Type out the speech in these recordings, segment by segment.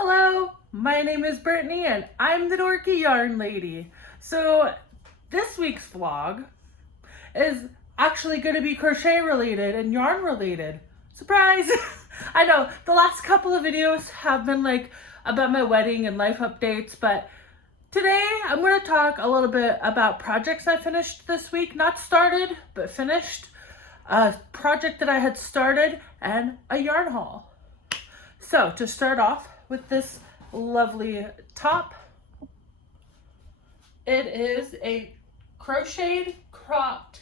Hello, my name is Brittany and I'm the dorky yarn lady. So this week's vlog is actually going to be crochet related and yarn related. Surprise! I know the last couple of videos have been like about my wedding and life updates, but today I'm going to talk a little bit about projects I finished this week. Not started, but finished. A project that I had started and a yarn haul. So to start off with this lovely top, it is a crocheted cropped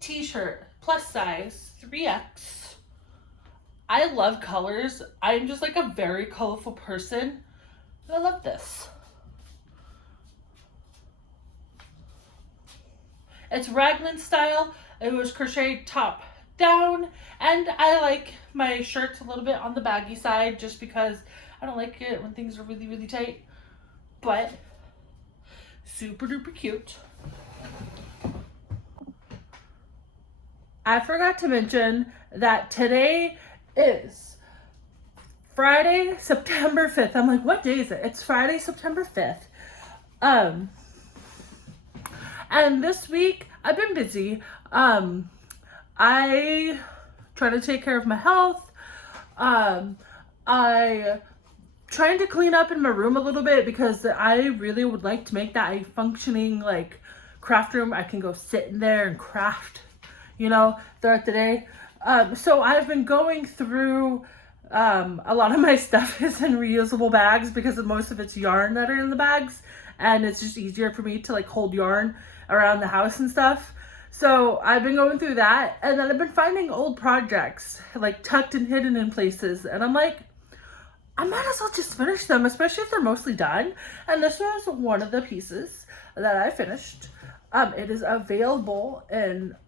t-shirt, plus size, 3X. I love colors. I'm just like a very colorful person. I love this. It's raglan style. It was crocheted top down, and I like my shirts a little bit on the baggy side just because I don't like it when things are really, really tight, but super duper cute. I forgot to mention that today is Friday, September 5th. I'm like, what day is it? It's Friday, September 5th. And this week I've been busy. I try to take care of my health. I trying to clean up in my room a little bit because I really would like to make that a functioning like craft room. I can go sit in there and craft, you know, throughout the day. So I've been going through a lot of my stuff is in reusable bags because most of it's yarn that are in the bags, and it's just easier for me to like hold yarn around the house and stuff. So I've been going through that, and then I've been finding old projects like tucked and hidden in places, and I'm like, I might as well just finish them, especially if they're mostly done. And this was one of the pieces that I finished. It is available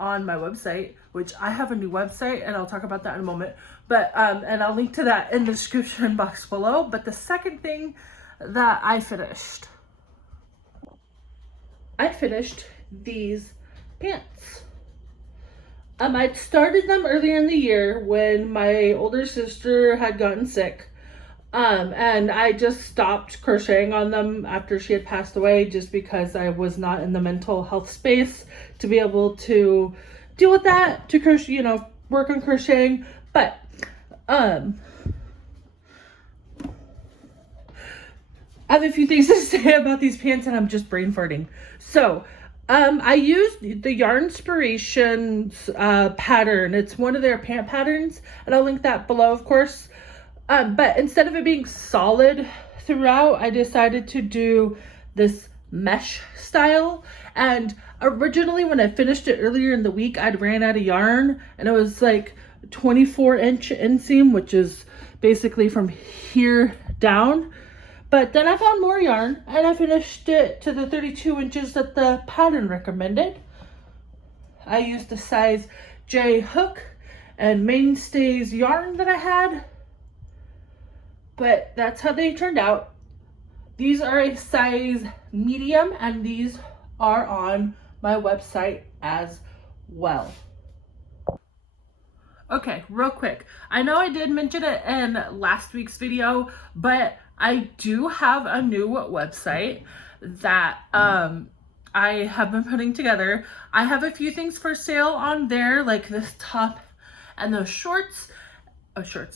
on my website, which I have a new website, and I'll talk about that in a moment. But and I'll link to that in the description box below. But the second thing that I finished these pants. I'd started them earlier in the year when my older sister had gotten sick. And I just stopped crocheting on them after she had passed away just because I was not in the mental health space to be able to deal with that, to crochet, you know, work on crocheting. But, I have a few things to say about these pants and I'm just brain farting. So, I used the Yarnspirations pattern. It's one of their pant patterns, and I'll link that below, of course. But instead of it being solid throughout, I decided to do this mesh style. And originally when I finished it earlier in the week, I'd ran out of yarn, and it was like 24-inch inseam, which is basically from here down. But then I found more yarn and I finished it to the 32 inches that the pattern recommended. I used the size J hook and mainstays yarn that I had. But that's how they turned out. These are a size medium, and these are on my website as well. Okay, real quick. I know I did mention it in last week's video, but I do have a new website that I have been putting together. I have a few things for sale on there, like this top and those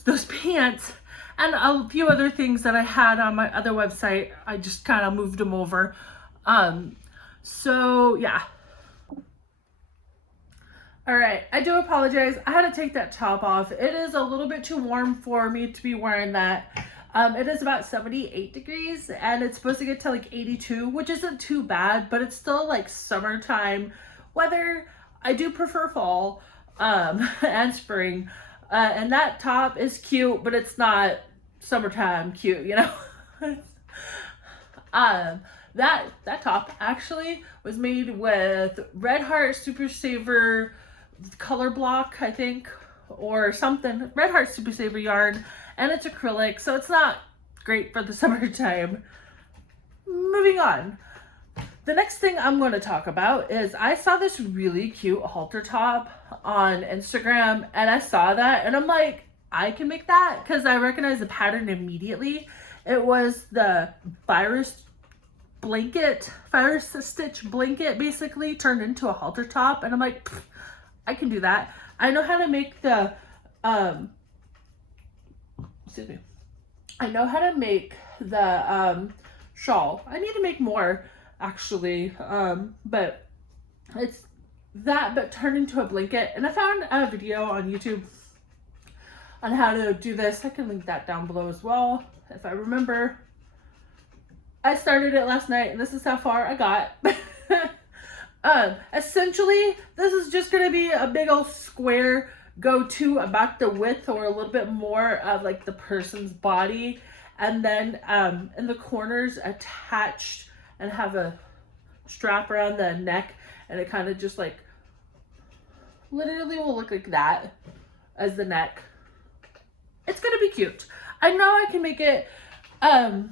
those pants, and a few other things that I had on my other website. I just kind of moved them over. So yeah. All right, I do apologize. I had to take that top off. It is a little bit too warm for me to be wearing that. It is about 78 degrees, and it's supposed to get to like 82, which isn't too bad, but it's still like summertime weather. I do prefer fall and spring. And that top is cute, but it's not summertime cute, you know? That top actually was made with Red Heart Super Saver color block, I think, or something. Red Heart Super Saver yarn, and it's acrylic, so it's not great for the summertime. Moving on. The next thing I'm going to talk about is I saw this really cute halter top on Instagram, and I saw that and I'm like, I can make that because I recognize the pattern immediately. It was the virus stitch blanket basically turned into a halter top, and I'm like, I can do that. I know how to make the excuse me, I know how to make the shawl. I need to make more actually, but it's that but turned into a blanket. And I found a video on YouTube on how to do this. I can link that down below as well if I remember. I started it last night and this is how far I got. Essentially, this is just going to be a big old square go to about the width or a little bit more of like the person's body, and then in the corners attached and have a strap around the neck, and it kind of just like literally will look like that as the neck. It's gonna be cute. I know I can make it. I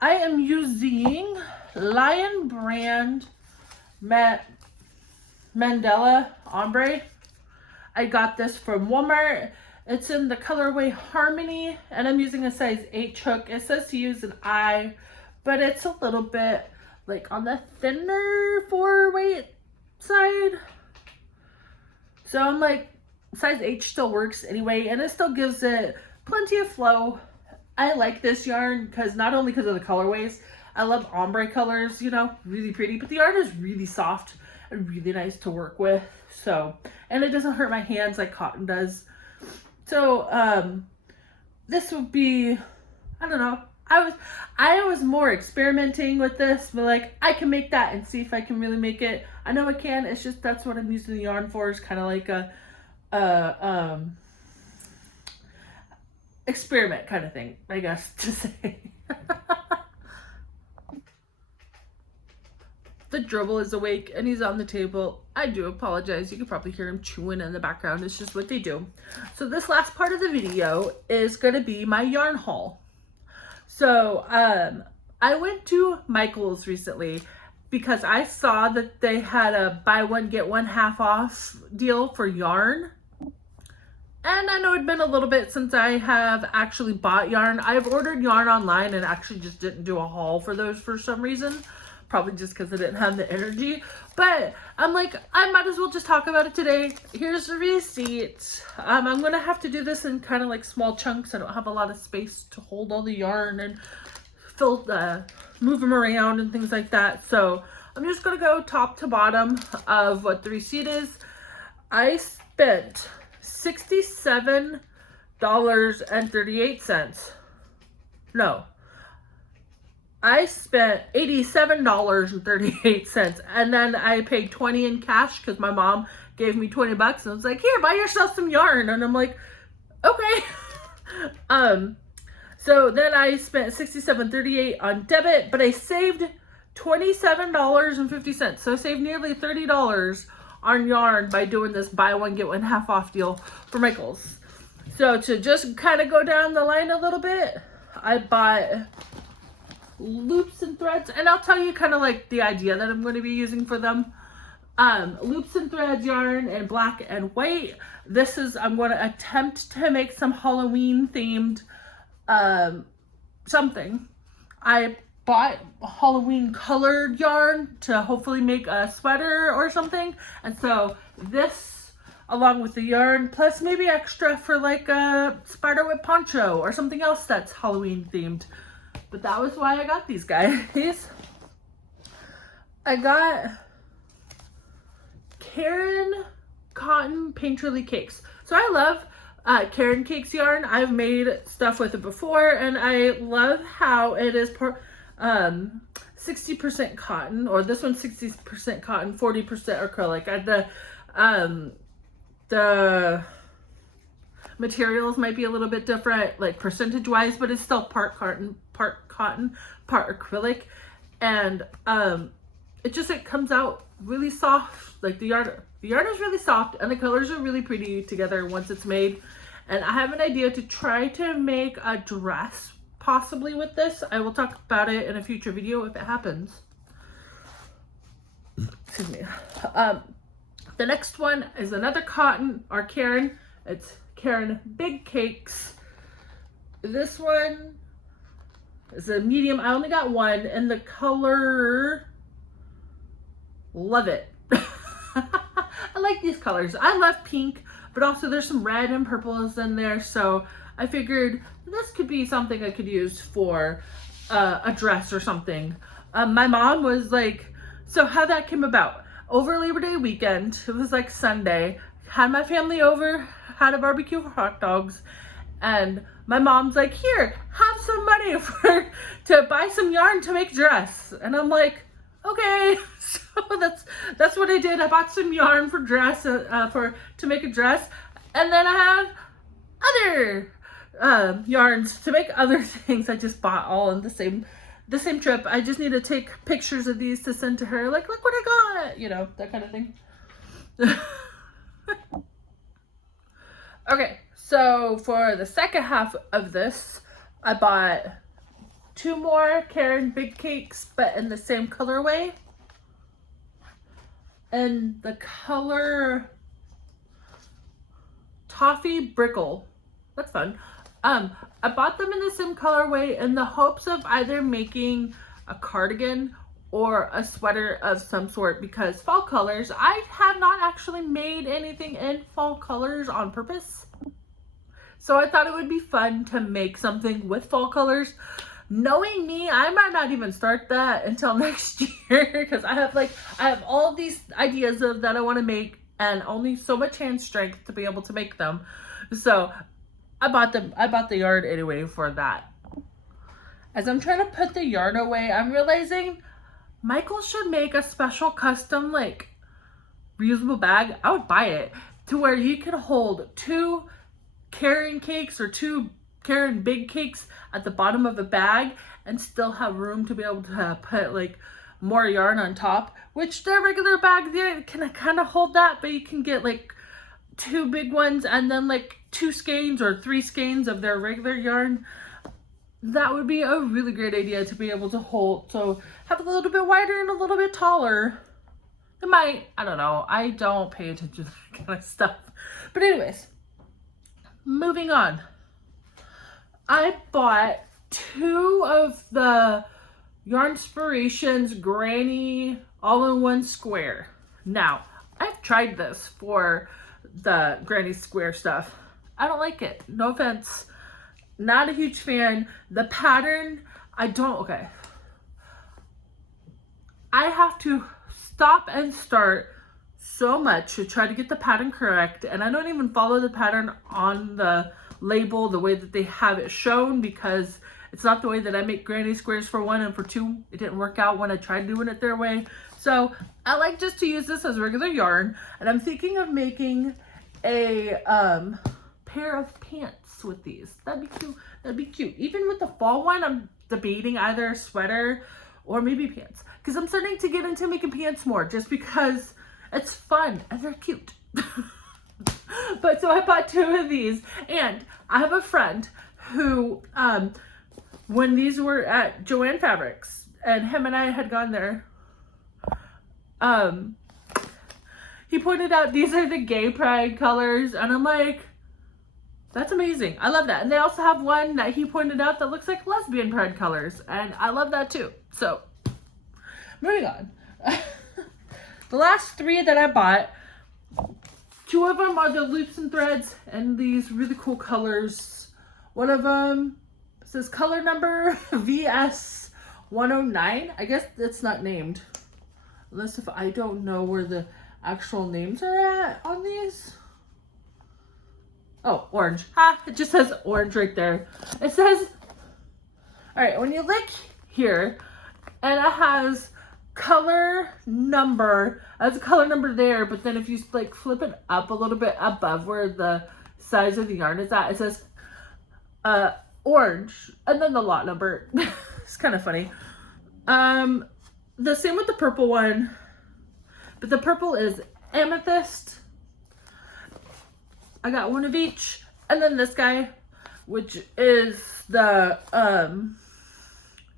am using Lion brand Mandela Ombre. I got this from Walmart. It's in the colorway Harmony, and I'm using a size 8 hook. It says to use an I, but it's a little bit like on the thinner 4 weight side. So I'm like, size 8 still works anyway, and it still gives it plenty of flow. I like this yarn because not only because of the colorways, I love ombre colors, you know, really pretty, but the yarn is really soft and really nice to work with. So, and it doesn't hurt my hands like cotton does. So, this would be, I don't know. I was more experimenting with this, but like I can make that and see if I can really make it. I know I can. It's just that's what I'm using the yarn for. Is kind of like a experiment kind of thing, I guess to say. The gerbil is awake and he's on the table. I do apologize. You can probably hear him chewing in the background. It's just what they do. So this last part of the video is going to be my yarn haul. So I went to Michael's recently because I saw that they had a buy one get one half off deal for yarn. And I know it'd been a little bit since I have actually bought yarn. I've ordered yarn online and actually just didn't do a haul for those for some reason. Probably just because I didn't have the energy. But I'm like, I might as well just talk about it today. Here's the receipt. I'm going to have to do this in kind of like small chunks. I don't have a lot of space to hold all the yarn and move them around and things like that. So I'm just going to go top to bottom of what the receipt is. I spent $67.38. No. I spent $87.38, and then I paid $20 in cash because my mom gave me $20 and was like, here, buy yourself some yarn. And I'm like, okay. So then I spent $67.38 on debit, but I saved $27.50. So I saved nearly $30 on yarn by doing this buy one get one half off deal for Michael's. So to just kind of go down the line a little bit, I bought loops and threads, and I'll tell you kind of like the idea that I'm going to be using for them. Loops and threads yarn in black and white. This is, I'm going to attempt to make some Halloween themed something. I bought Halloween colored yarn to hopefully make a sweater or something, and so this along with the yarn plus maybe extra for like a spiderweb poncho or something else that's Halloween themed. But that was why I got these guys. I got Karen Cotton Painterly Cakes. So I love Karen Cakes yarn. I've made stuff with it before, and I love how it is 60% cotton, or this one's 60% cotton, 40% acrylic. The materials might be a little bit different, like percentage wise, but it's still part cotton, part acrylic, and it comes out really soft. Like the yarn is really soft, and the colors are really pretty together once it's made. And I have an idea to try to make a dress possibly with this. I will talk about it in a future video if it happens. Excuse me. The next one is another cotton or Karen. It's Karen Big Cakes. This one It's a medium. I only got one, and the color, love it. I like these colors. I love pink, but also there's some red and purples in there, so I figured this could be something I could use for a dress or something. My mom was like, so how that came about, over Labor Day weekend, it was like Sunday, had my family over, had a barbecue for hot dogs, and my mom's like, here, have some money to buy some yarn to make a dress. And I'm like, okay. So that's what I did. I bought some yarn for dress to make a dress, and then I have other yarns to make other things. I just bought all in the same trip. I just need to take pictures of these to send to her, like, look what I got, you know, that kind of thing. Okay, so for the second half of this, I bought 2 more Karen Big Cakes, but in the same colorway. And the color Toffee Brickle. That's fun. I bought them in the same colorway in the hopes of either making a cardigan or a sweater of some sort, because fall colors, I have not actually made anything in fall colors on purpose. So I thought it would be fun to make something with fall colors. Knowing me, I might not even start that until next year, because I have all these ideas that I want to make, and only so much hand strength to be able to make them. So I bought the yarn anyway for that. As I'm trying to put the yarn away, I'm realizing Michael should make a special custom, like, reusable bag. I would buy it, to where you can hold 2 Karen cakes or 2 Karen Big Cakes at the bottom of a bag and still have room to be able to put like more yarn on top, which their regular bag there can kind of hold that, but you can get like 2 big ones and then like 2 skeins or 3 skeins of their regular yarn. That would be a really great idea to be able to hold, so have a little bit wider and a little bit taller. It might, I don't know, I don't pay attention to that kind of stuff. But anyways, moving on. I bought 2 of the Yarnspirations Granny all-in-one square. Now, I've tried this for the Granny square stuff. I don't like it. No offense. Not a huge fan. The pattern, okay. I have to stop and start so much to try to get the pattern correct, and I don't even follow the pattern on the label the way that they have it shown, because it's not the way that I make granny squares, for 1, and for 2, it didn't work out when I tried doing it their way. So I like just to use this as regular yarn, and I'm thinking of making a pair of pants with these. That'd be cute. That'd be cute. Even with the fall one, I'm debating either a sweater or maybe pants, because I'm starting to get into making pants more, just because it's fun and they're cute. But so I bought 2 of these, and I have a friend who, when these were at Joann Fabrics, and him and I had gone there, he pointed out these are the gay pride colors, and I'm like, that's amazing. I love that. And they also have one that he pointed out that looks like lesbian pride colors, and I love that too. So moving on. The last 3 that I bought, 2 of them are the loops and threads, and these really cool colors. One of them says color number VS109. I guess it's not named, unless if I don't know where the actual names are at on these. Oh, orange. Ha! It just says orange right there. It says, all right, when you look here, and it has color number, that's a color number there, but then if you like flip it up a little bit above where the size of the yarn is at, it says orange, and then the lot number. It's kind of funny. The same with the purple one, but the purple is amethyst. I got 1 of each, and then this guy, which is the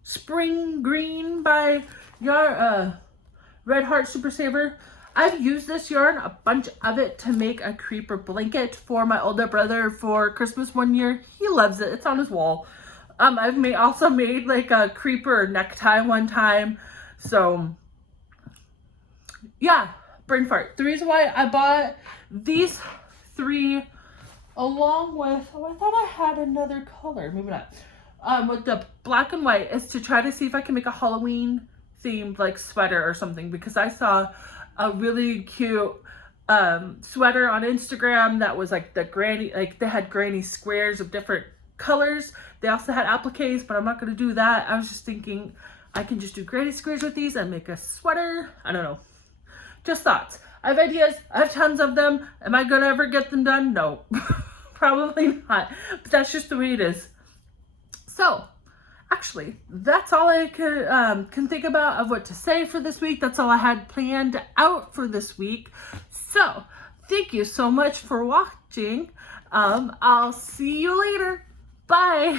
spring green by Red Heart Super Saver. I've used this yarn, a bunch of it, to make a creeper blanket for my older brother for Christmas one year. He loves it. It's on his wall. I've also made like a creeper necktie one time. So yeah, brain fart. The reason why I bought these 3 along with, oh, I thought I had another color, maybe not, with the black and white, is to try to see if I can make a Halloween themed like sweater or something, because I saw a really cute sweater on Instagram that was like the granny, like they had granny squares of different colors. They also had appliques, but I'm not going to do that. I was just thinking I can just do granny squares with these and make a sweater. I don't know. Just thoughts. I have ideas. I have tons of them. Am I going to ever get them done? No. Probably not. But that's just the way it is. So, actually, that's all I can think about of what to say for this week. That's all I had planned out for this week. So, thank you so much for watching. I'll see you later. Bye.